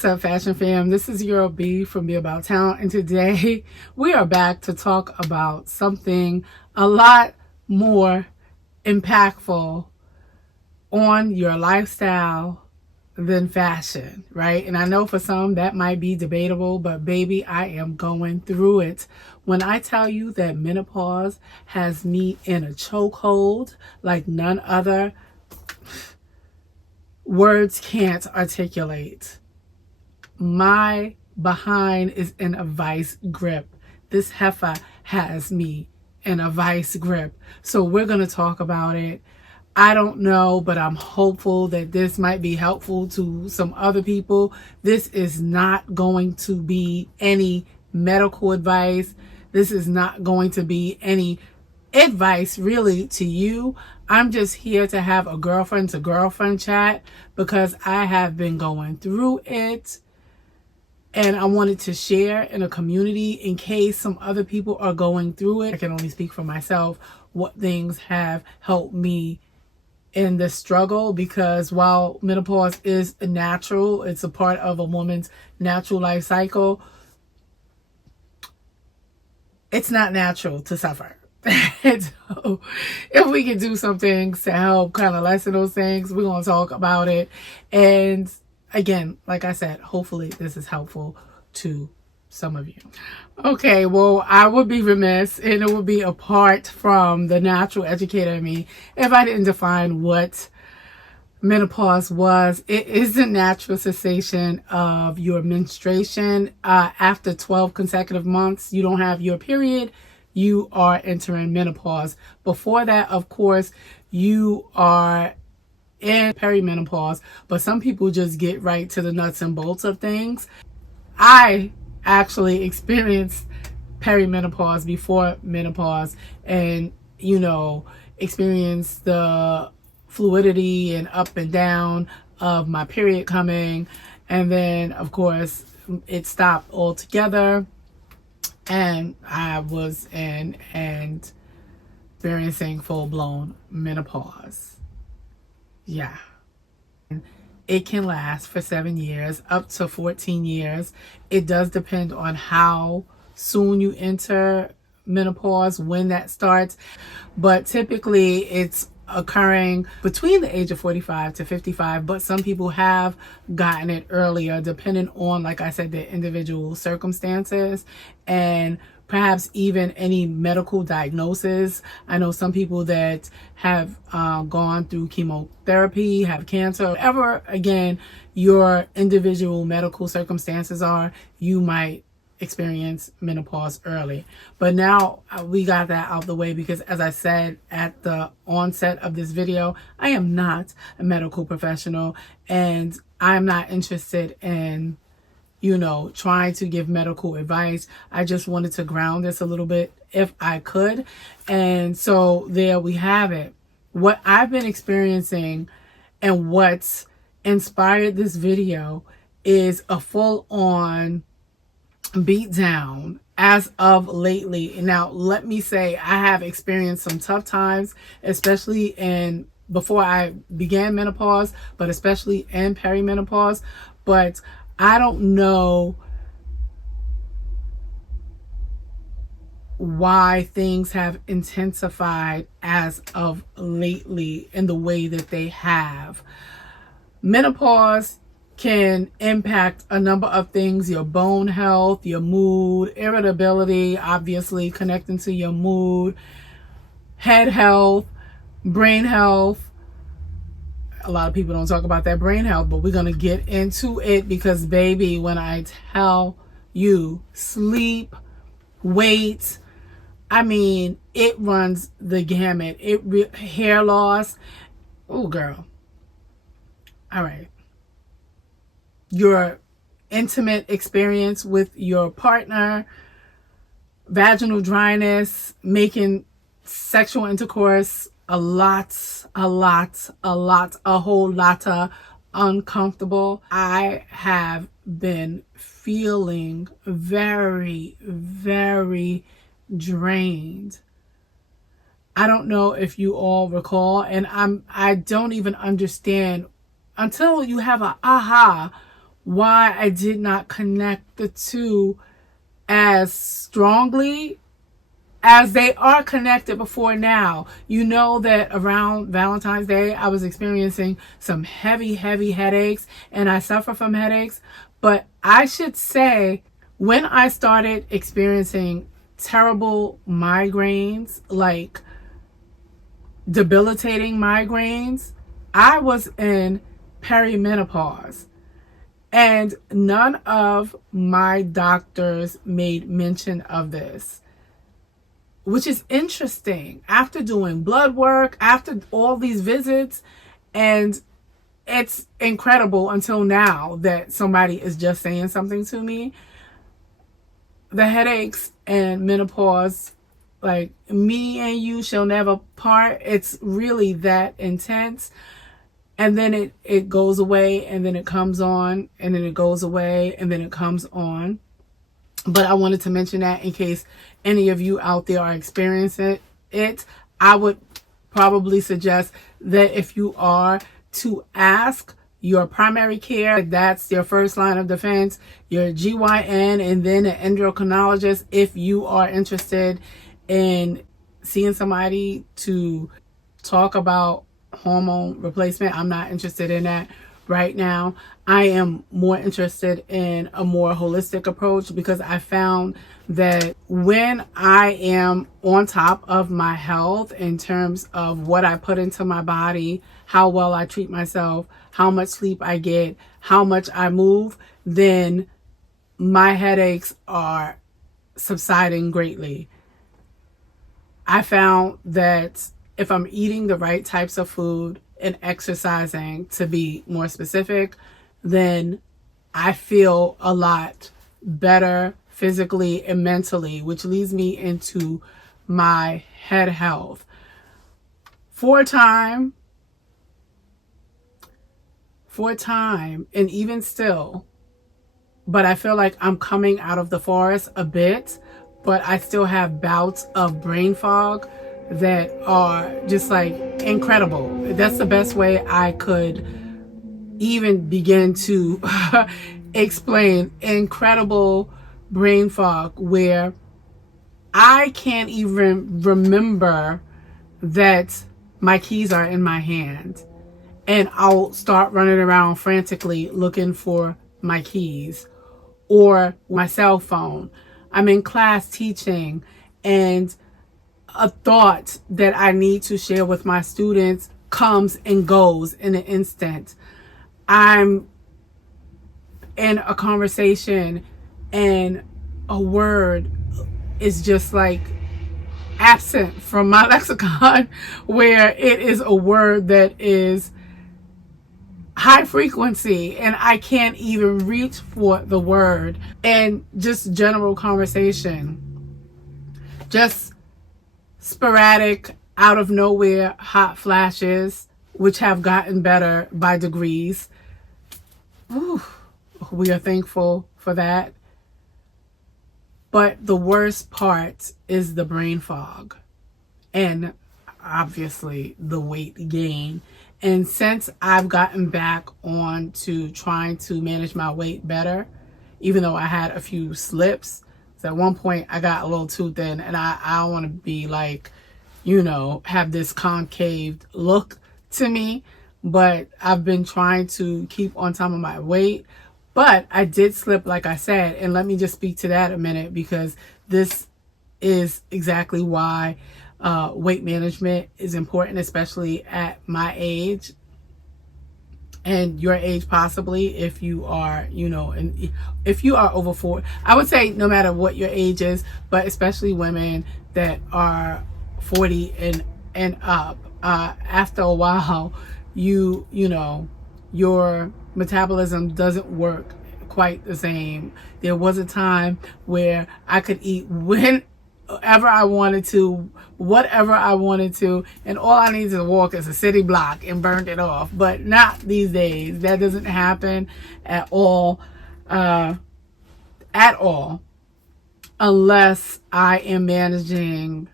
What's up, Fashion Fam? This is your B from Be About Town, and today we are back to talk about something a lot more impactful on your lifestyle than fashion, right? And I know for some that might be debatable, but baby, I am going through it. When I tell you that menopause has me in a chokehold like none other, words can't articulate. My behind is in a vice grip. This heifer has me in a vice grip. So we're going to talk about it. I don't know, but I'm hopeful that this might be helpful to some other people. This is not going to be any medical advice. This is not going to be any advice really to you. I'm just here to have a girlfriend to girlfriend chat because I have been going through it. And I wanted to share in a community in case some other people are going through it. I can only speak for myself, what things have helped me in the struggle, because while menopause is natural, it's a part of a woman's natural life cycle, it's not natural to suffer. And so if we can do some things to help kind of lessen those things, we're going to talk about it. And again, like I said, hopefully this is helpful to some of you. Okay, well, I would be remiss, and it would be apart from the natural educator in me, if I didn't define what menopause was. It is the natural cessation of your menstruation. After 12 consecutive months, you don't have your period, you are entering menopause. Before that, of course, you are in perimenopause, but some people just get right to the nuts and bolts of things. I actually experienced perimenopause before menopause, and experienced the fluidity and up and down of my period coming, and then of course it stopped altogether and I was in and experiencing full-blown menopause. Yeah. It can last for 7 years, up to 14 years. It does depend on how soon you enter menopause, when that starts. But typically it's occurring between the age of 45 to 55, but some people have gotten it earlier, depending on, like I said, their individual circumstances and perhaps even any medical diagnosis. I know some people that have gone through chemotherapy, have cancer, whatever, again, your individual medical circumstances are, you might experience menopause early. But now we got that out of the way, because as I said at the onset of this video, I am not a medical professional, and I'm not interested in trying to give medical advice. I just wanted to ground this a little bit if I could. And so there we have it. What I've been experiencing and what's inspired this video is a full-on beat down as of lately. Now, let me say, I have experienced some tough times, especially before I began menopause, but especially in perimenopause. But I don't know why things have intensified as of lately in the way that they have. Menopause can impact a number of things: your bone health, your mood, irritability, obviously connecting to your mood, head health, brain health. A lot of people don't talk about that brain health, but we're going to get into it, because baby, when I tell you sleep, weight, I mean, it runs the gamut. Hair loss. Oh, girl. All right. Your intimate experience with your partner, vaginal dryness, making sexual intercourse a whole lotta uncomfortable. I have been feeling very, very drained. I don't know if you all recall, and I don't even understand until you have a aha why I did not connect the two as strongly as they are connected before now. You know that around Valentine's Day, I was experiencing some heavy, heavy headaches, and I suffer from headaches. But I should say, when I started experiencing terrible migraines, like debilitating migraines, I was in perimenopause. And none of my doctors made mention of this, which is interesting. After doing blood work, after all these visits, and it's incredible until now that somebody is just saying something to me. The headaches and menopause, like me and you shall never part, it's really that intense. And then it goes away, and then it comes on, and then it goes away, and then it comes on. But I wanted to mention that in case any of you out there are experiencing it. I would probably suggest that if you are, to ask your primary care, that's your first line of defense, your GYN, and then an endocrinologist if you are interested in seeing somebody to talk about hormone replacement. I'm not interested in that right now. I am more interested in a more holistic approach, because I found that when I am on top of my health in terms of what I put into my body, how well I treat myself, how much sleep I get, how much I move, then my headaches are subsiding greatly. I found that if I'm eating the right types of food and exercising, to be more specific, then I feel a lot better physically and mentally, which leads me into my head health. For a time, and even still, but I feel like I'm coming out of the forest a bit, but I still have bouts of brain fog that are just like incredible. That's the best way I could even begin to explain. Incredible brain fog where I can't even remember that my keys are in my hand, and I'll start running around frantically looking for my keys or my cell phone. I'm in class teaching, and a thought that I need to share with my students comes and goes in an instant. I'm in a conversation and a word is just like absent from my lexicon, where it is a word that is high frequency and I can't even reach for the word. And just general conversation, just sporadic, out of nowhere hot flashes, which have gotten better by degrees. Whew, we are thankful for that. But the worst part is the brain fog, and obviously the weight gain. And since I've gotten back on to trying to manage my weight better, even though I had a few slips, so at one point I got a little too thin, and I don't want to be like, have this concave look to me, but I've been trying to keep on top of my weight. But I did slip, like I said, and let me just speak to that a minute, because this is exactly why weight management is important, especially at my age and your age, possibly, if you are, and if you are over 40. I would say no matter what your age is, but especially women that are 40 and up. After a while, your metabolism doesn't work quite the same. There was a time where I could eat whenever I wanted to, whatever I wanted to, and all I needed to walk is a city block and burned it off. But not these days. That doesn't happen at all, unless I am managing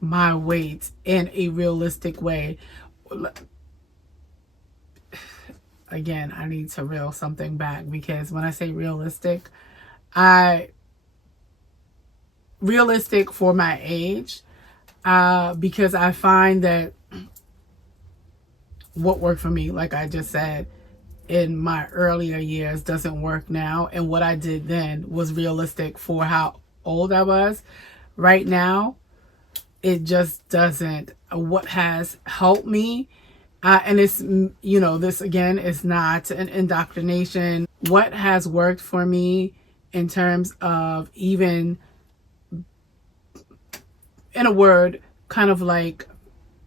my weight in a realistic way. again, I need to reel something back, because when I say realistic, I realistic for my age, because I find that what worked for me, like I just said, in my earlier years doesn't work now. And what I did then was realistic for how old I was. Right now, it just doesn't. What has helped me, and it's, this again is not an indoctrination. What has worked for me in terms of, even in a word, kind of like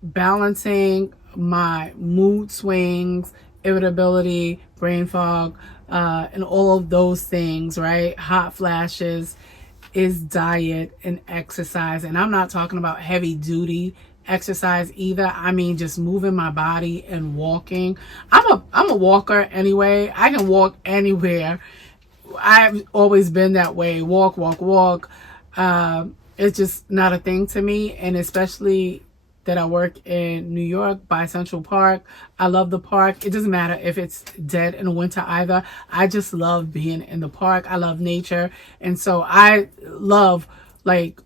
balancing my mood swings, irritability, brain fog, and all of those things, right? Hot flashes, is diet and exercise. And I'm not talking about heavy duty exercise either. I mean, just moving my body and walking. I'm a walker anyway. I can walk anywhere. I've always been that way. Walk, walk, walk. It's just not a thing to me. And especially that I work in New York by Central Park. I love the park. It doesn't matter if it's dead in the winter either. I just love being in the park. I love nature. And so I love, like,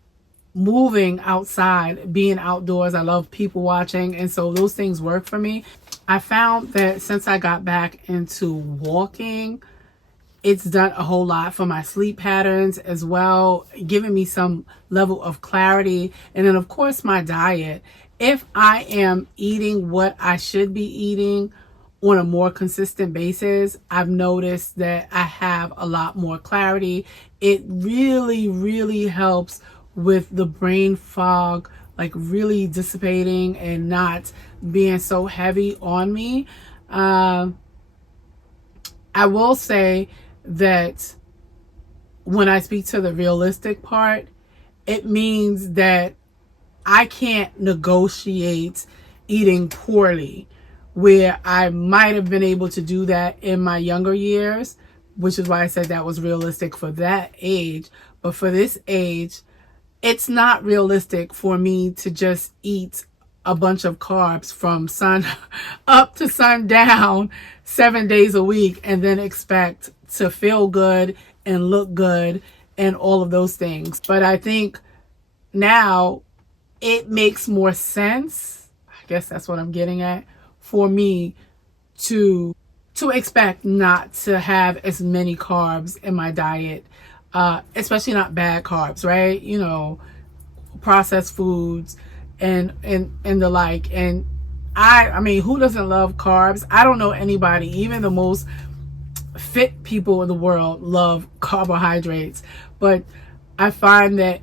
moving outside, being outdoors. I love people watching. And so those things work for me. I found that since I got back into walking, it's done a whole lot for my sleep patterns as well, giving me some level of clarity. And then, of course, my diet. If I am eating what I should be eating on a more consistent basis, I've noticed that I have a lot more clarity. It really, really helps with the brain fog, like really dissipating and not being so heavy on me. I will say that when I speak to the realistic part, it means that I can't negotiate eating poorly, where I might have been able to do that in my younger years, which is why I said that was realistic for that age. But for this age, it's not realistic for me to just eat a bunch of carbs from sun up to sundown 7 days a week and then expect to feel good and look good and all of those things. But I think now it makes more sense, I guess that's what I'm getting at, for me to expect not to have as many carbs in my diet, especially not bad carbs, right? Processed foods and the like. And I mean, who doesn't love carbs? I don't know anybody, even the most fit people in the world love carbohydrates. But I find that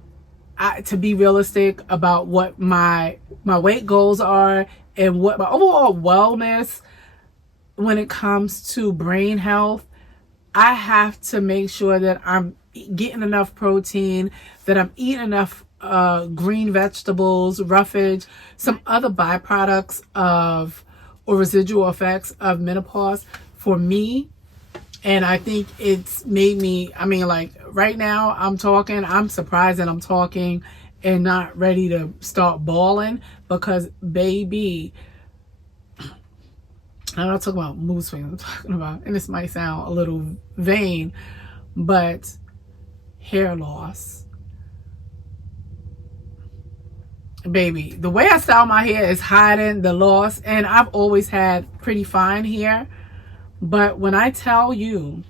to be realistic about what my weight goals are and what my overall wellness when it comes to brain health, I have to make sure that I'm getting enough protein, that I'm eating enough green vegetables, roughage, some other byproducts of or residual effects of menopause for me. And I think it's made me, I mean, like right now I'm surprised that I'm talking and not ready to start bawling, because baby, I'm not talking about mood swings, I'm talking about, and this might sound a little vain, but hair loss. Baby, the way I style my hair is hiding the loss, and I've always had pretty fine hair. But when I tell you,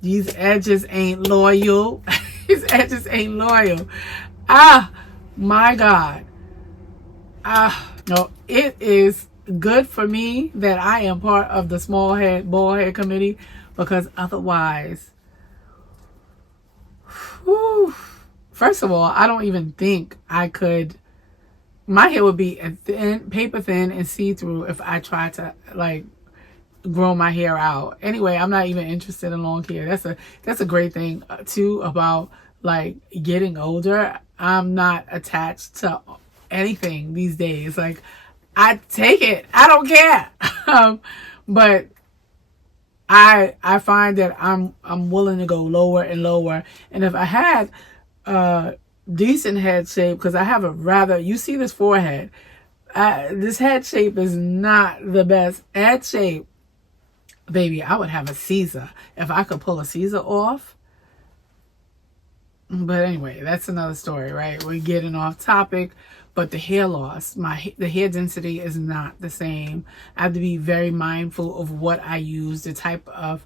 these edges ain't loyal. These edges ain't loyal. Ah, my God. No, it is good for me that I am part of the small head, bald head committee, because otherwise, whew, first of all, I don't even think I could. My hair would be paper thin and see-through if I tried to like grow my hair out. Anyway, I'm not even interested in long hair. That's a great thing too about like getting older. I'm not attached to anything these days. Like I take it. I don't care. But I find that I'm willing to go lower and lower. And if I had decent head shape, because I have you see this forehead. This head shape is not the best head shape. baby, I would have a Caesar if I could pull a Caesar off. But anyway, that's another story, right? We're getting off topic. But the hair loss, the hair density is not the same. I have to be very mindful of what I use, the type of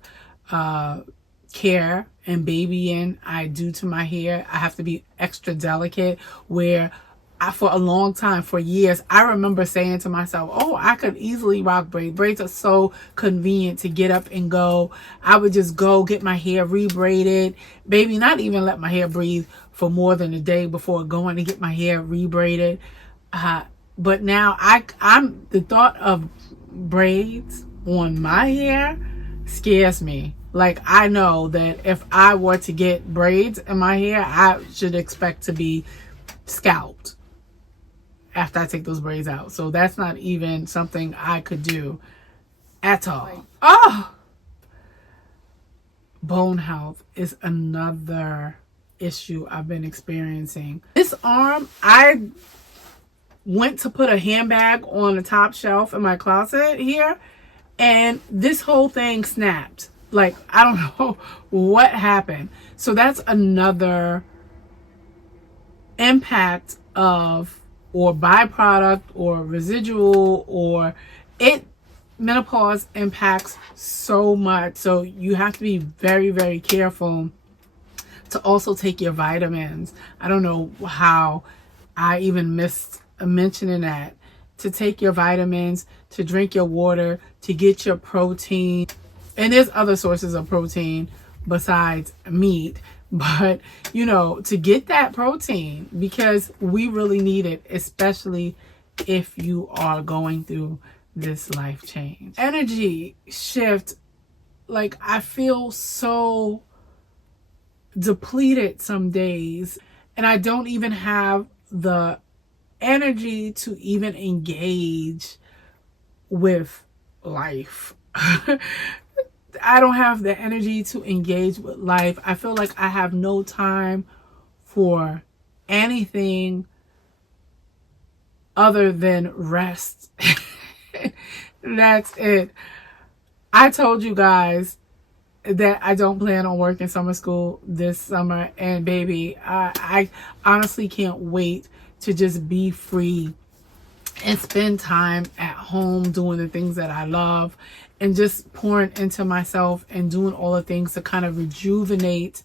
care and babying I do to my hair. I have to be extra delicate, where for a long time, for years, I remember saying to myself, oh, I could easily rock braids. Braids are so convenient to get up and go. I would just go get my hair rebraided. Baby, not even let my hair breathe for more than a day before going to get my hair rebraided. But now I'm the thought of braids on my hair scares me. Like, I know that if I were to get braids in my hair, I should expect to be scalped after I take those braids out. So that's not even something I could do at all. Oh, bone health is another issue I've been experiencing. This arm, I went to put a handbag on the top shelf in my closet here, and this whole thing snapped. Like, I don't know what happened. So that's another impact of, or byproduct, or residual, or menopause impacts so much. So you have to be very, very careful to also take your vitamins. I don't know how I even missed mentioning that. To take your vitamins, to drink your water, to get your protein. And there's other sources of protein besides meat. But, to get that protein, because we really need it, especially if you are going through this life change. Energy shift, like, I feel so depleted some days, and I don't even have the energy to even engage with life. I don't have the energy to engage with life. I feel like I have no time for anything other than rest. That's it. I told you guys that I don't plan on working summer school this summer, and baby, I honestly can't wait to just be free and spend time at home doing the things that I love, and just pouring into myself and doing all the things to kind of rejuvenate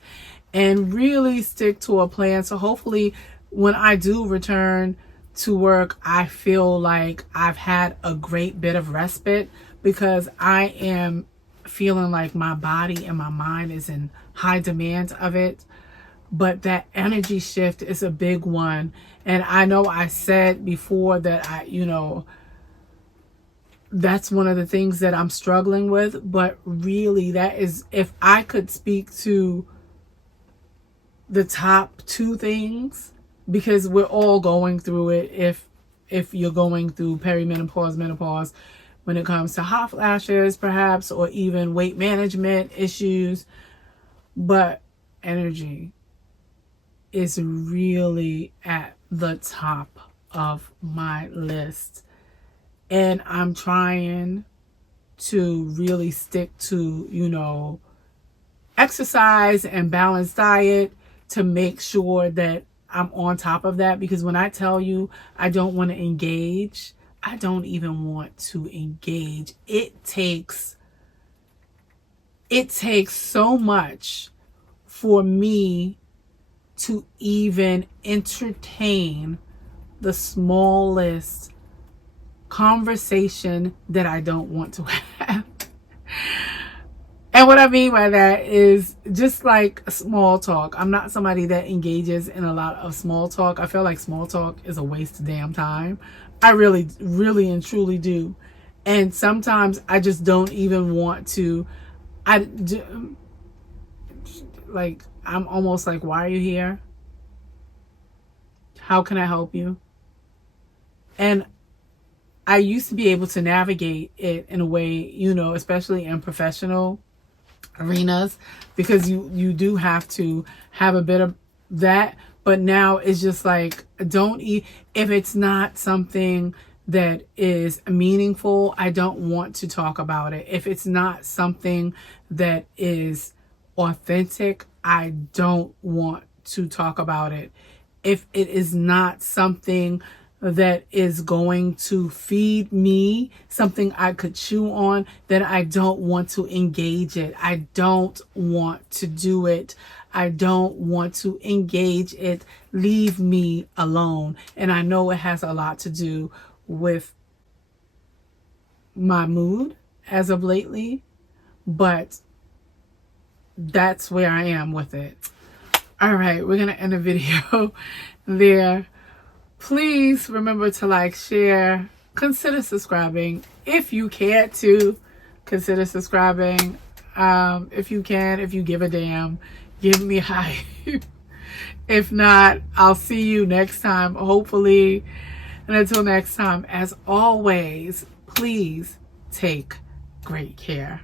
and really stick to a plan. So hopefully when I do return to work, I feel like I've had a great bit of respite, because I am feeling like my body and my mind is in high demand of it. But that energy shift is a big one. And I know I said before that that's one of the things that I'm struggling with. But really, that is, if I could speak to the top two things, because we're all going through it. If you're going through perimenopause, menopause, when it comes to hot flashes, perhaps, or even weight management issues. But energy is really at the top of my list. And I'm trying to really stick to, exercise and balanced diet to make sure that I'm on top of that. Because when I tell you I don't want to engage, I don't even want to engage. It takes so much for me to even entertain the smallest conversation that I don't want to have. And what I mean by that is just like small talk. I'm not somebody that engages in a lot of small talk. I feel like small talk is a waste of damn time. I really, really and truly do. And sometimes I just don't even want to. I'm almost like, why are you here? How can I help you? And I used to be able to navigate it in a way, especially in professional arenas, because you do have to have a bit of that. But now it's just like, if it's not something that is meaningful, I don't want to talk about it. If it's not something that is authentic, I don't want to talk about it. If it is not something that is going to feed me, something I could chew on, then I don't want to engage it. I don't want to do it. I don't want to engage it. Leave me alone. And I know it has a lot to do with my mood as of lately, but that's where I am with it. All right, we're going to end the video there. Please remember to like, share, consider subscribing. If you care to, consider subscribing. If you can, if you give a damn, give me hype. If not, I'll see you next time, hopefully. And until next time, as always, please take great care.